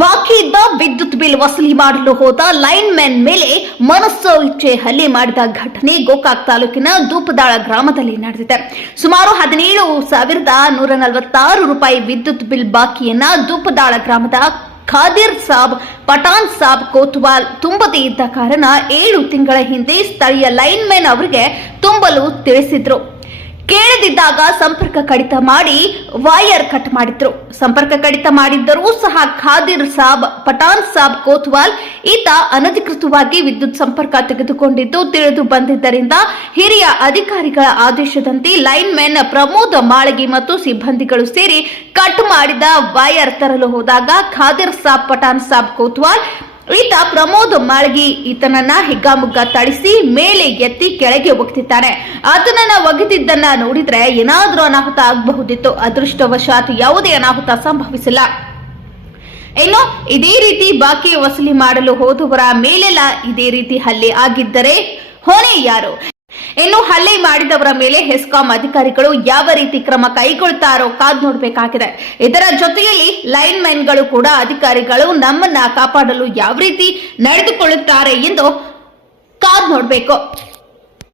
ಬಾಕಿ ಇದ್ದ ವಿದ್ಯುತ್ ಬಿಲ್ ವಸೂಲಿ ಮಾಡಲು ಹೋದ ಲೈನ್ ಮ್ಯಾನ್ ಮೇಲೆ ಮನಸ್ಸು ಇಚ್ಛೆ ಹಲ್ಲೆ ಮಾಡಿದ ಘಟನೆ ಗೋಕಾಕ್ ತಾಲೂಕಿನ ದೂಪದಾಳ ಗ್ರಾಮದಲ್ಲಿ ನಡೆದಿದೆ. ಸುಮಾರು ಹದಿನೇಳು ಸಾವಿರದ ನೂರ ನಲವತ್ತಾರು ರೂಪಾಯಿ ವಿದ್ಯುತ್ ಬಿಲ್ ಬಾಕಿಯನ್ನ ದೂಪದಾಳ ಗ್ರಾಮದ ಖಾದಿರ್ ಸಾಬ್, ಪಠಾಣ್ ಸಾಬ್ ಕೋತ್ವಾಲ್ ತುಂಬದೇ ಇದ್ದ ಕಾರಣ ಏಳು ತಿಂಗಳ ಹಿಂದೆ ಸ್ಥಳೀಯ ಲೈನ್ ಮ್ಯಾನ್ ಅವರಿಗೆ ತುಂಬಲು ತಿಳಿಸಿದ್ರು. ಕೇಳದಿದ್ದಾಗ ಸಂಪರ್ಕ ಕಡಿತ ಮಾಡಿ ವೈರ್ ಕಟ್ ಮಾಡಿದ್ರು. ಸಂಪರ್ಕ ಕಡಿತ ಮಾಡಿದ್ದರೂ ಸಹ ಖಾದಿರ್ ಸಾಬ್, ಪಠಾನ್ ಸಾಬ್ ಕೋತ್ವಾಲ್ ಈತ ಅನಧಿಕೃತವಾಗಿ ವಿದ್ಯುತ್ ಸಂಪರ್ಕ ತೆಗೆದುಕೊಂಡಿದ್ದು ತಿಳಿದು ಬಂದಿದ್ದರಿಂದ ಹಿರಿಯ ಅಧಿಕಾರಿಗಳ ಆದೇಶದಂತೆ ಲೈನ್ ಮ್ಯಾನ್ ಪ್ರಮೋದ್ ಮಾಳಗಿ ಮತ್ತು ಸಿಬ್ಬಂದಿಗಳು ಸೇರಿ ಕಟ್ ಮಾಡಿದ ವೈರ್ ತರಲು ಹೋದಾಗ ಖಾದಿರ್ ಸಾಬ್, ಪಠಾನ್ ಸಾಬ್ ಕೋತ್ವಾಲ್ ಈತ ಪ್ರಮೋದ್ ಮಾಳ್ಗಿ ಈತನನ್ನ ಹಿಗ್ಗಾಮುಗ್ಗ ತಡಿಸಿ ಮೇಲೆ ಎತ್ತಿ ಕೆಳಗೆ ಒಗ್ತಿದ್ದಾನೆ. ಆತನನ್ನ ಒಗೆದಿದ್ದನ್ನ ನೋಡಿದ್ರೆ ಏನಾದ್ರೂ ಅನಾಹುತ ಆಗಬಹುದಿತ್ತು. ಅದೃಷ್ಟವಶಾತ್ ಯಾವುದೇ ಅನಾಹುತ ಸಂಭವಿಸಿಲ್ಲ. ಇನ್ನು ಇದೇ ರೀತಿ ಬಾಕಿ ವಸೂಲಿ ಮಾಡಲು ಹೋದವರ ಮೇಲೆಲ್ಲ ಇದೇ ರೀತಿ ಹಲ್ಲೆ ಆಗಿದ್ದರೆ ಹೊಣೆ ಯಾರು? ಇನ್ನು ಹಲ್ಲೆ ಮಾಡಿದವರ ಮೇಲೆ ಹೆಸ್ಕಾಂ ಅಧಿಕಾರಿಗಳು ಯಾವ ರೀತಿ ಕ್ರಮ ಕೈಗೊಳ್ತಾರೋ ಕಾದ್ ನೋಡಬೇಕಾಗಿದೆ. ಇದರ ಜೊತೆಯಲ್ಲಿ ಲೈನ್ ಮ್ಯಾನ್ಗಳು ಕೂಡ ಅಧಿಕಾರಿಗಳು ನಮ್ಮನ್ನ ಕಾಪಾಡಲು ಯಾವ ರೀತಿ ನಡೆದುಕೊಳ್ಳುತ್ತಾರೆ ಎಂದು ಕಾದ್ ನೋಡಬೇಕು.